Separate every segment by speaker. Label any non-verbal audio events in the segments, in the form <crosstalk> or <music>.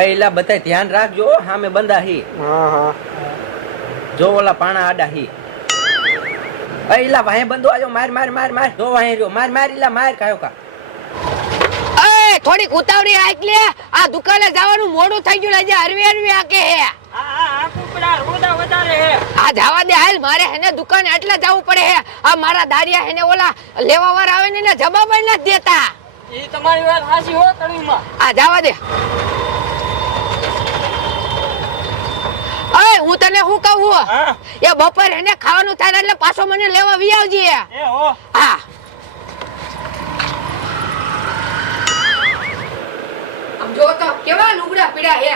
Speaker 1: એલા બધા ધ્યાન રાખજો હો, સામે બંધા હી.
Speaker 2: હા હા.
Speaker 1: જો ઓલા પાણા આડા હી. એલા વાહે બંધો આજો માર માર માર માર. જો વાહે રહ્યો માર માર એલા માર કાયો કા.
Speaker 3: એ થોડીક ઉતાવળી આઈક લે. આ દુકાને જવાનું મોડું થઈ ગયું આજે હરવી હરવી આકે હે. આ જવા દે હાલ મારે હેને દુકાને એટલે જવું પડે હે. આ મારા દાડિયા હેને ઓલા લેવા વાર આવે ને એને જવાબ જ નથી દેતા.
Speaker 4: એ તમારી વાત સાચી હો કડીમાં
Speaker 3: આ જવા દે. હું તને શું કહું એ બપોર એને ખાવાનું થાય એટલે પાછો મને લેવા વી આવજે.
Speaker 4: હા.
Speaker 3: આમ જો તો કેવા લુગડા પીડા હે.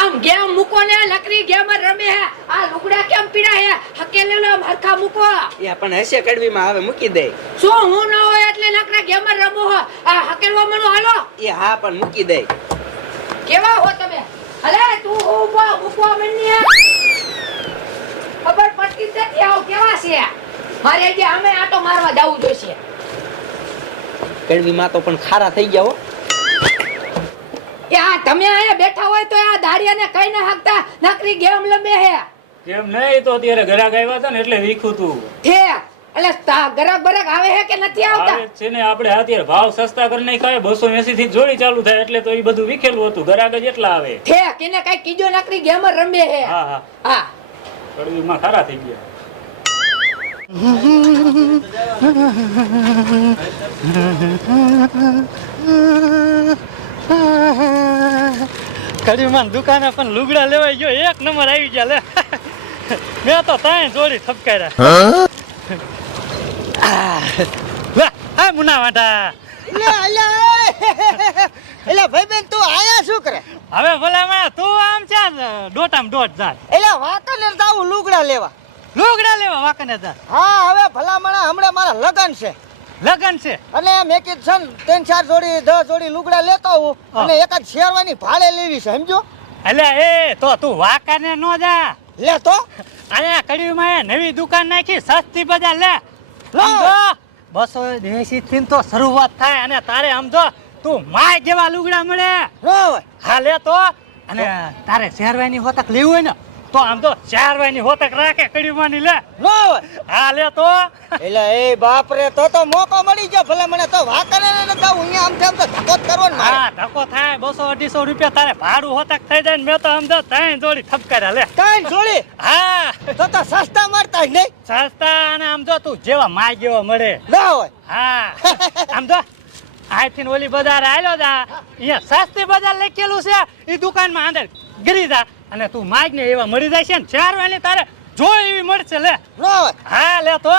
Speaker 3: આમ ગેમ મૂકો ને લકડી ગેમ રમે હે. આ લુગડા કેમ પીડા હે? હકેલે લો હરખા મૂકો.
Speaker 1: એ પણ હશે કડવીમાં આવે મૂકી દે.
Speaker 3: શું હું ન હોય એટલે લકડા ગેમ રમો હો? આ હકેલવા મનો હાલો.
Speaker 1: એ હા પણ મૂકી દે.
Speaker 3: કેવા હો તમે? અલે તું ઊભો ઊભો મને ખબર પડતી જ નથી આવ કેવા છે? મારે જે અમે આટો મારવા જવું જોઈશે.
Speaker 1: કડવીમાં તો પણ ખારા થઈ ગયા હો.
Speaker 3: એ આ તમે અહીંયા બેઠા હોય તો આ દાડિયાને કઈ ના હકતા? નકરી ગેમ લંબે હે.
Speaker 4: કેમ નહીં તો અત્યારે ઘરાક આવ્યા હતા ને એટલે વીખું તું.
Speaker 3: હે એટલે ગરાક બરાક આવે હે કે નથી આવતા?
Speaker 4: આવે છે ને આપણે અત્યારે ભાવ સસ્તા કરી નાખ્યા બસો એસી થી જોડી ચાલુ થાય એટલે તો એ બધું વિખેલું હતું. ગરાક જ એટલા આવે.
Speaker 3: હે કેને કઈ કીજો નકરી ગેમર રમે હે.
Speaker 4: હા હા.
Speaker 3: હા.
Speaker 4: કડવીમાં ખારા થઈ ગયા.
Speaker 5: કડીમાં દુકાને પણ લુગડા લેવાઈ ગયો એક નંબર આવી ગયા લે. મેં તો તાય જોડી ઠપકાર્યા લે આ મુના વાટા
Speaker 2: એટલે ભાઈ બેન તું આયા શું કરે?
Speaker 5: હવે ભલામણ તું આમ છે ડોટામ ડોટ જા.
Speaker 2: એટલે વાકને જાવું લુગડા લેવા.
Speaker 5: લુગડા લેવા વાકને જા.
Speaker 2: હા હવે ભલામણા હમણાં મારા લગન છે.
Speaker 5: લગન છે?
Speaker 2: અને મેં કીધું છે ને ત્રણ ચાર જોડી દસ જોડી લુગડા લેતો હું.
Speaker 5: અને
Speaker 2: અને એકાદ શેરવાની ભાડે લેવી છે સમજો?
Speaker 5: એટલે એ તો તું વાકાને નો જા.
Speaker 2: લે તો?
Speaker 5: અહીંયા કડીમાં નવી દુકાન નાખી સસ્તી બજાર લે. બસો એસી થી તો શરૂઆત થાય અને તારે સમજો તું માય જેવા લુગડા મળે. હાલે તો. અને તારે શેરવાની હોતક લેવું હોય ને તો આમ તો ચાર શેરવાની હોતક રાખે કડીમાંની લે.
Speaker 2: લો હોય.
Speaker 5: હા લે તો.
Speaker 2: એટલે એ બાપ રે તો તો મોકો મળી ગયો. ભલે મને તો વાકને ન જાવું અહીંયા આમ તેમ તો ધક્કો જ કરવો ને મારે.
Speaker 5: હા ધક્કો થાય. બસો અઢીસો રૂપિયા તારે ભાડું હોતક થઈ જાય ને મેં તો આમ તો ત્રણ જોડી ઠપકાર્યા લે.
Speaker 2: ત્રણ જોડી?
Speaker 5: હા.
Speaker 2: તો તો સસ્તા મળતા જ નહીં.
Speaker 5: સસ્તા અને આમ તો તું જેવા માય જેવા મળે.
Speaker 2: ના હોય.
Speaker 5: હા. આમ તો આથી ઓલી બજાર આવ્યો જા. અહીંયા સસ્તી બજાર લખેલું છે. એ દુકાનમાં અંદર ગરી જા. અને તું માગ ને એવા મળી જાય છે ને ચાર વાને તારે જો એવી મળશે લે. હા લે તો.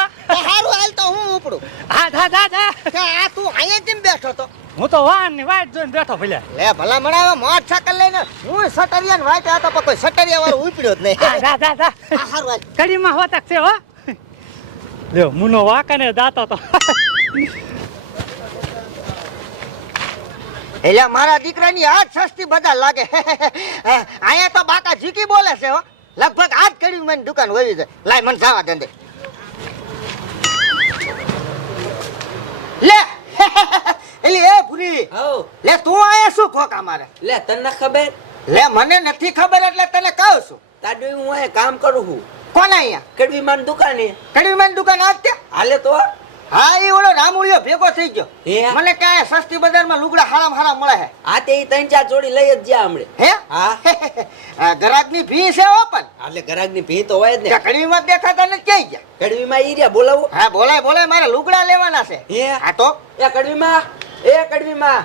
Speaker 2: હારું હાલ તો હું ઉપડું.
Speaker 5: હા જા જા
Speaker 2: કે આ તું અહીંયા કેમ બેઠો તો?
Speaker 5: હું તો વાહનની વાટ જોઈને બેઠો ભલે.
Speaker 2: લે ભલા મણાવે મોટ સાકલ લઈને હું સટરિયા ને વાટ હતો પણ કોઈ સટરિયા વાળો ઉપડ્યો જ નહીં.
Speaker 5: હા જા
Speaker 2: આ હારું હાલ.
Speaker 5: કડીમાં હોતક છે હો. લ્યો મુનો વાકને દાતો તો.
Speaker 2: એટલે મારા દીકરાની આજ સસ્તી બધા લાગે. <laughs> અહીંયા તો બાકા ઝીકી બોલે છે હો. લગભગ આજ કરી મને દુકાન હોવી છે. લાય મને જવા દે લે! <laughs> એલી એ ભૂરી. લે તું આયા શું ખોકા મારે
Speaker 1: લે તને ખબર?
Speaker 2: લે મને નથી ખબર એટલે તને કહું છું.
Speaker 1: તાડું હું અહીંયા કામ કરું છું.
Speaker 2: કોણ અહીંયા?
Speaker 1: કડવીમાં દુકાને.
Speaker 2: કડીમાની દુકાન આજ ત્યાં?
Speaker 1: હાલે તો.
Speaker 2: હા એ ઓલો રામુડિયો ભેગો થઈ ગયો.
Speaker 1: હે?
Speaker 2: મને કાય સસ્તી બજારમાં લુગડા હારામ હારામ મળે હે
Speaker 1: આ તે ઈ ત્રણ ચાર જોડી લઈ જ જ્યાં હમણે.
Speaker 2: હે?
Speaker 1: હા. <laughs>
Speaker 2: ગરાગની ફી છે ઓપન
Speaker 1: એટલે ગરાગની ભી તો હોય જ ને.
Speaker 2: કડવીમાં દેખાતા ને ક્યાંય ગયા?
Speaker 1: કડવીમાં ઈ રહ્યા બોલાવું.
Speaker 2: હા બોલાય બોલાય મારે લુગડા લેવાના છે.
Speaker 1: હે?
Speaker 2: હા તો?
Speaker 1: એ કડવીમાં એ કડવીમાં.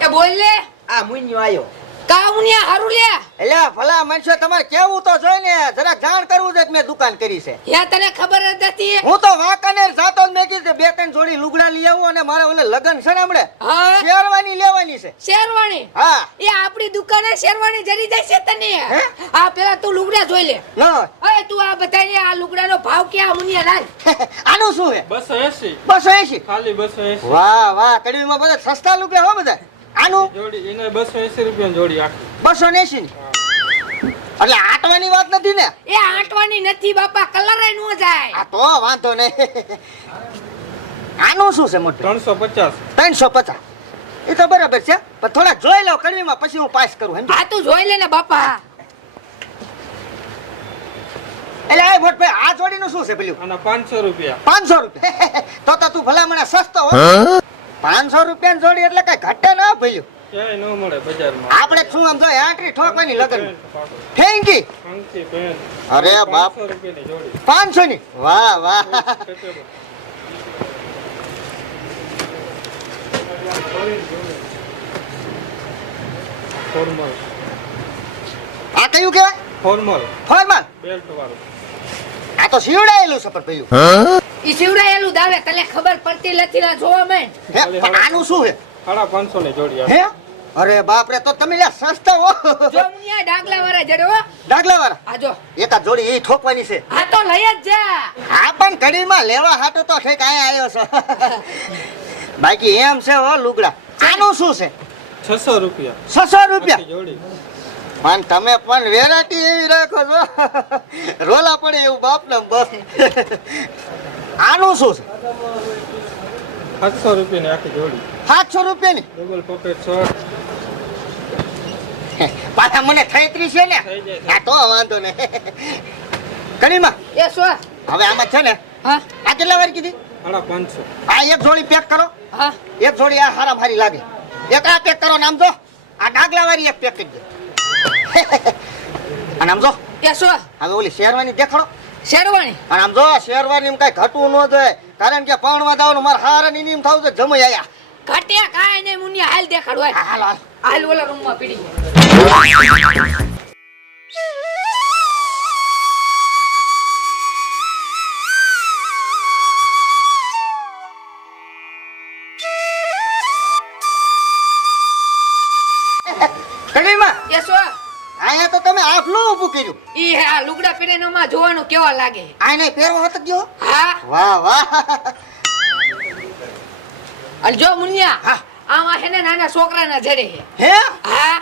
Speaker 3: એ બોલ લે.
Speaker 1: આ મુન્યો આયો.
Speaker 3: કાઉનિયા હારું લે
Speaker 2: એટલે ભલા મનુષ્ય તમારે કેવું તો જોઈ ને જરાક જાણ કરવું છે કે મેં દુકાન કરી છે.
Speaker 3: યા તને ખબર જ નથી.
Speaker 2: હું તો વાંકાનેર જાતો જ મેં કીધું બે ત્રણ જોડી લુગડા લઈ આવું અને મારા ઓલે લગન છે ને હમણે શેરવાની લેવાની છે.
Speaker 3: શેરવાની?
Speaker 2: હા.
Speaker 3: એ આપણી દુકાને શેરવાની જરી જાય છે તને. આ પેલા તું લુગડા જોઈ લે.
Speaker 2: ન
Speaker 3: અરે તું આ બધાને આ લુગડાનો ભાવ ક્યાં મુનિયા રાજ <laughs>
Speaker 2: આનું શું છે?
Speaker 4: એસી
Speaker 2: બસો એસી
Speaker 4: ખાલી બસો એસી
Speaker 2: વાહ વાહ કડીમાં બધા સસ્તા લુગડા હો બધા. આનું?
Speaker 4: જોડી એને બસો એસી રૂપિયા જોડી આખી.
Speaker 2: બસો ને એસી? એટલે આટવાની વાત નથી ને?
Speaker 3: એ આટવાની નથી બાપા કલર નો જાય.
Speaker 2: આ તો વાંધો નહીં. આનું શું છે મોટું?
Speaker 4: ત્રણસો પચાસ.
Speaker 2: ત્રણસો પચાસ. એ તો બરાબર છે પણ થોડા જોઈ લો કડવીમાં પછી હું પાસ કરું
Speaker 3: આ તું જોઈ લે ને બાપા.
Speaker 2: એટલે આ મોટભાઈ આ જોડીનું શું છે પેલું?
Speaker 6: આના પાંચસો રૂપિયા.
Speaker 2: પાંચસો રૂપિયા. <laughs> તો તો તું ભલામણા સસ્તો હો? પાંચસો રૂપિયા જોડી એટલે કઈ ઘટે ના ભલ્યું
Speaker 6: ક્યાંય ન મળે બજારમાં.
Speaker 2: આપણે શું આમ જો આંટરી ઠોકવાની લગન. થેન્કી અરે બાપ.
Speaker 6: પાંચસો રૂપિયાની જોડી.
Speaker 2: પાંચસો ની વાહ. વાહ
Speaker 6: ફોર્મલ.
Speaker 2: આ કયું કહેવાય?
Speaker 6: ફોર્મલ.
Speaker 2: ફોર્મલ.
Speaker 6: બેલ્ટ વાળું
Speaker 2: આ તો સીવડાયેલું છે પણ પેલું
Speaker 3: ઈ શિવડાયેલું દાવે તને ખબર પડતી નથી ના જોવા
Speaker 2: મેં પણ આનું શું છે?
Speaker 6: સાડા પાંચસો ને જોડી
Speaker 2: હે? અરે બાપ રે તો તમે લ્યા સસ્તા હો.
Speaker 3: જો મુનિયા ડાગલા વાળા જડે હો.
Speaker 2: ડાગલા વાળા
Speaker 3: આ જો.
Speaker 2: એકા જોડી એ ઠોકવાની છે.
Speaker 3: આ તો લઈ જ જા.
Speaker 2: આ પણ ઘડીમાં લેવા હાટો તો ઠેક આયા આવ્યો છે. બાકી એમ છે હો લુગડા. આનું શું છે?
Speaker 6: છસો રૂપિયા.
Speaker 2: છસો
Speaker 6: આખી
Speaker 2: રૂપિયા?
Speaker 6: જોડી.
Speaker 2: પણ તમે પણ વેરાયટી એવી રાખો છો. રોલા પડે એવું બાપ ને બસ. આનું શું છે?
Speaker 6: સાતસો રૂપિયાની આખી જોડી.
Speaker 2: સાતસો રૂપિયાની?
Speaker 6: ડબલ પોકેટ શર્ટ
Speaker 2: પાછા મને થઈત્રી છે ને? તો વાંધો ને કણીમાં
Speaker 3: એ શું?
Speaker 2: હવે આમાં છે ને?
Speaker 3: હા.
Speaker 2: આ કેટલા વાર કીધી?
Speaker 6: સાડા પાંચસો.
Speaker 2: આ એક જોડી પેક કરો.
Speaker 3: હા.
Speaker 2: એક જોડી આ હારા ભારી લાગે. એક આ પેક કરો ને આમ જો. આ ડાગલા વાળી એક પેક કરી દે. <laughs> આ આમ જો.
Speaker 3: એ શું?
Speaker 2: હવે ઓલી શેરવાની દેખાડો.
Speaker 3: શેરવાણી
Speaker 2: અને આમ જો શેરવાણી કઈ ઘટવું ન જોઈએ. કારણ કે પાવણમાં દાવાનું મારે હારા ની નીમ થાવું છે જમાઈ આયા.
Speaker 3: ઘટ્યા કાંઈ નહીં મુનિયા હાલ દેખાડો હાલ.
Speaker 2: હાલ હાલ.
Speaker 3: હાલ ઓલા રૂમમાં પીડી.
Speaker 2: ઊભું કર્યું
Speaker 3: ઈ હે આ લુગડા પહેરીને માં જોવાનું કેવા લાગે
Speaker 2: આને પહેરવો હતો ગયો?
Speaker 3: હા.
Speaker 2: વાહ વાહ.
Speaker 3: અલ જો મુનિયા
Speaker 2: હા.
Speaker 3: આમાં હે ને નાના છોકરાના જડે હે
Speaker 2: હે?
Speaker 3: હા.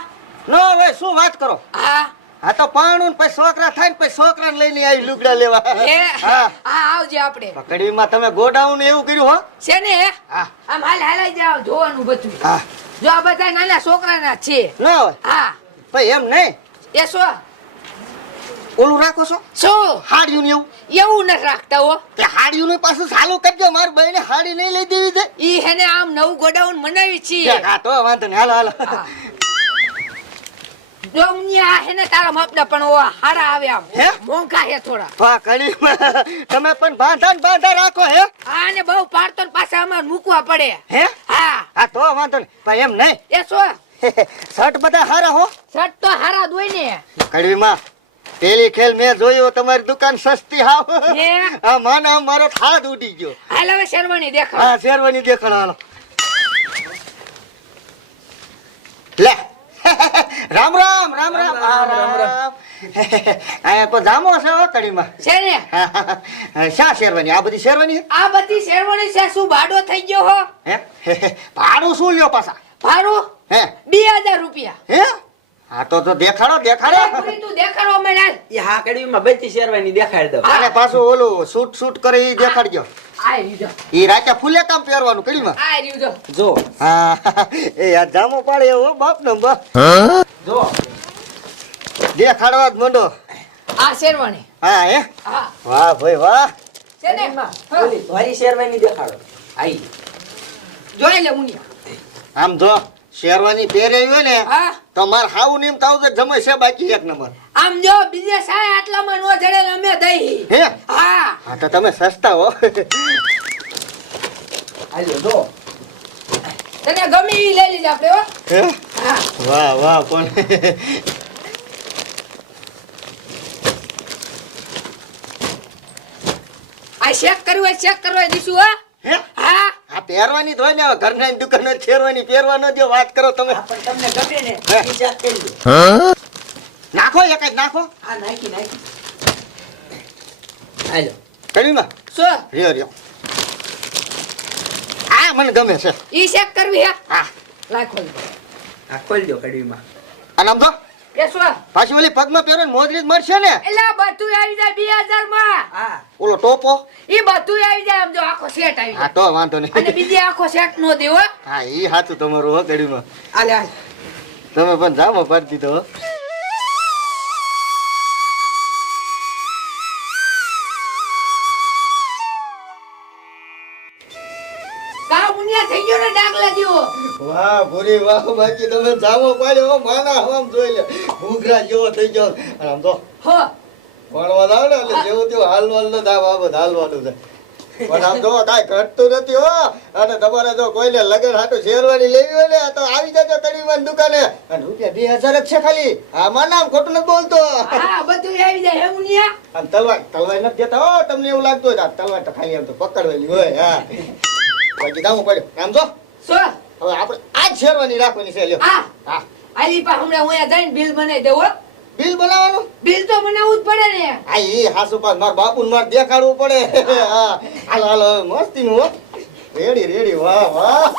Speaker 2: નો ભાઈ શું વાત કરો?
Speaker 3: હા.
Speaker 2: આ તો પાણું પછી છોકરા થાય ને પછી છોકરાને લઈને આવી લુગડા લેવા.
Speaker 3: હે?
Speaker 2: હા.
Speaker 3: હા આવજે આપણે.
Speaker 2: કડીમાં તમે ગોડાઉન એવું કર્યું હો?
Speaker 3: છે ને? હે.
Speaker 2: હા
Speaker 3: આમ હાલ હાલાઈ જાવ જોવાનું બધું. જો આ બધા નાના છોકરાના છે.
Speaker 2: ના
Speaker 3: હા.
Speaker 2: ભાઈ એમ નહીં.
Speaker 3: એ શું?
Speaker 2: ઓલું રાખો છો?
Speaker 3: શું
Speaker 2: હાડિયું ને એવું?
Speaker 3: એવું નથી રાખતા હો.
Speaker 2: તે હાડિયું ને પાછું ચાલુ કરજો મારી બહેને હાડી નહીં લઈ દેવી છે.
Speaker 3: ઈ હેને આમ નવું ગોડાઉન બનાવી છીએ
Speaker 2: હા તો વાંધો નહીં. હાલો હાલો.
Speaker 3: આ હેને તારા માપના પણ ઓ હારા આવે આમ.
Speaker 2: હે?
Speaker 3: મોંઘા હે થોડા.
Speaker 2: વાહ કડીમાં <laughs> તમે પણ બાંધા ને બાંધા રાખો હે?
Speaker 3: હા ને બહુ પાડતો ને પાછા અમાર મૂકવા પડે.
Speaker 2: હે?
Speaker 3: હા.
Speaker 2: હા તો વાંધો નહીં. પણ એમ નહીં.
Speaker 3: એ શું? <laughs>
Speaker 2: શર્ટ બધા હારા હો.
Speaker 3: શર્ટ તો હારા દોય ને.
Speaker 2: કડવીમાં પેલી ખેલ મેં જોયું તમારી દુકાન સસ્તી હાવ? આ માના મારો હાથ ઉડી ગયો.
Speaker 3: હાલ હવે શેરવાની દેખાડ.
Speaker 2: હા શેરવાની દેખાડ હાલો. લે. <laughs> રામ રામ રામ રામ રામ રામ <laughs> અહીંયા તો જામો છે હો કડીમાં
Speaker 3: છે ને <laughs>
Speaker 2: શા શેરવાની? આ બધી શેરવાની?
Speaker 3: આ બધી શેરવાની છે. શું ભાડો થઈ ગયો હો?
Speaker 2: હે? ભાડું શું લ્યો પાછા?
Speaker 3: ભાડું?
Speaker 2: હે?
Speaker 3: બે હાજર રૂપિયા.
Speaker 2: હે? હા તો તો દેખાડો દેખાડો.
Speaker 3: પૂરી તું દેખાડો મને.
Speaker 1: એ હા કડીમાં બધી શેરવાની દેખાડી દો
Speaker 2: અને પાછું ઓલું શૂટ શૂટ કરી ઈ દેખાડજો. ઈ ફૂલે કામ પહેરવાનું કડીમાં
Speaker 3: આ રહ્યું જો.
Speaker 1: જો.
Speaker 2: હા એ આ જામો પાડે એવો બાપ નો બાપ.
Speaker 1: જો.
Speaker 2: દેખાડવા જ મંડો.
Speaker 3: આ શેરવાની.
Speaker 2: હા હે?
Speaker 3: હા.
Speaker 2: વાહ ભાઈ વાહ.
Speaker 3: છે ને?
Speaker 1: કડીમાં
Speaker 3: હા.
Speaker 1: ઓલી ધોરી શેરવાની દેખાડો. આઈ.
Speaker 3: જોઈ લે મુનિયા
Speaker 2: આમ જો શેરવાની પહેરે હોય ને
Speaker 3: હા.
Speaker 2: તો માર હાવ નીમ તાવ તો જમે છે બાકી એક નંબર.
Speaker 3: આમ જો બીજે સાય આટલામાં નો જડે અમે દઈ.
Speaker 2: હે?
Speaker 3: હા.
Speaker 2: હા તો તમે સસ્તા હો.
Speaker 1: હાલો જો.
Speaker 3: તને ગમે ઈ લઈ લીધા આપણે હો.
Speaker 2: હે? વાહ વાહ પણ.
Speaker 3: આ ચેક કરવા ચેક કરવા દીશું હા.
Speaker 2: હે?
Speaker 3: હા.
Speaker 2: આ પહેરવાની હોય ને ઘરના દુકાન શેરવાની પહેરવા ન દો વાત કરો તમે.
Speaker 1: પણ તમને ગમે ને. ઈ ચેક કરી દો
Speaker 2: નાખો એક જ નાખો.
Speaker 1: હા નાખી નાખી. હાલો.
Speaker 2: કડીમાં
Speaker 3: શું?
Speaker 2: રિયો રિયો આ મને ગમે છે.
Speaker 3: ઈ ચેક કરવી હે?
Speaker 2: હા.
Speaker 3: લાખો
Speaker 1: હા ખોલી દો. કડવીમાં
Speaker 2: અને આમ તો પાછી ઓલી પગમાં પહેરો ને મોજરી જ મળશે ને?
Speaker 3: એટલે બધું આવી જાય બે હજારમાં
Speaker 1: હા.
Speaker 2: ઓલો ટોપો?
Speaker 3: ઈ બધું આવી જાય આમ જો આખો સેટ આવી
Speaker 2: હા
Speaker 3: જાય.
Speaker 2: તો વાંધો નહીં.
Speaker 3: અને બીજી આખો સેટ નો દેવો.
Speaker 2: હા ઈ સાચું તમારું હો કડીમાં
Speaker 1: આલે
Speaker 2: તમે પણ જામો પાડી દીધો વાહ ભૂરી વાહ બાકી તમે જામો પાડ્યો માના હવામ જોઈ લે. ભૂખરા જેવો થઈ ગયો. અને આમ તો
Speaker 3: હો.
Speaker 2: ભણવા જાવ ને એટલે જેવું તેવું હાલવાનું નથી આ બાબત હાલવાનું છે. પણ આમ જો કાંઈ ઘટતું નથી હો. અને તમારે જો કોઈને લગન હાટું શેરવાની લેવી હોય ને તો આવી જજો કડીમાં દુકાને. અને રૂપિયા બે હજાર જ છે ખાલી. આ માં નામ ખોટું નથી બોલતો.
Speaker 3: હા બધું આવી જાય મુનિયા
Speaker 2: આમ તલવાર તલવાર નથી દેતા હો તમને એવું લાગતું હોય તલવાર તો ખાલી આમ તો પકડવાની હોય હા. બાકી કામ પડ્યો. આમ જો.
Speaker 3: શું?
Speaker 2: હવે આપણે આજ શેરવાની રાખવાની છે લ્યો.
Speaker 3: આ
Speaker 2: હા.
Speaker 3: આલી પા હમણાં હું અહીંયા જઈને બિલ બનાવી દેવો
Speaker 2: બિલ બનાવવાનું?
Speaker 3: બિલ તો બનાવવું જ પડે ને.
Speaker 2: આ એ હાસુ પાસ માર બાપુ ને માર દેખાડવું પડે. હા. હાલો હાલો મસ્તી નું રેડી રેડી વાહ વાહ.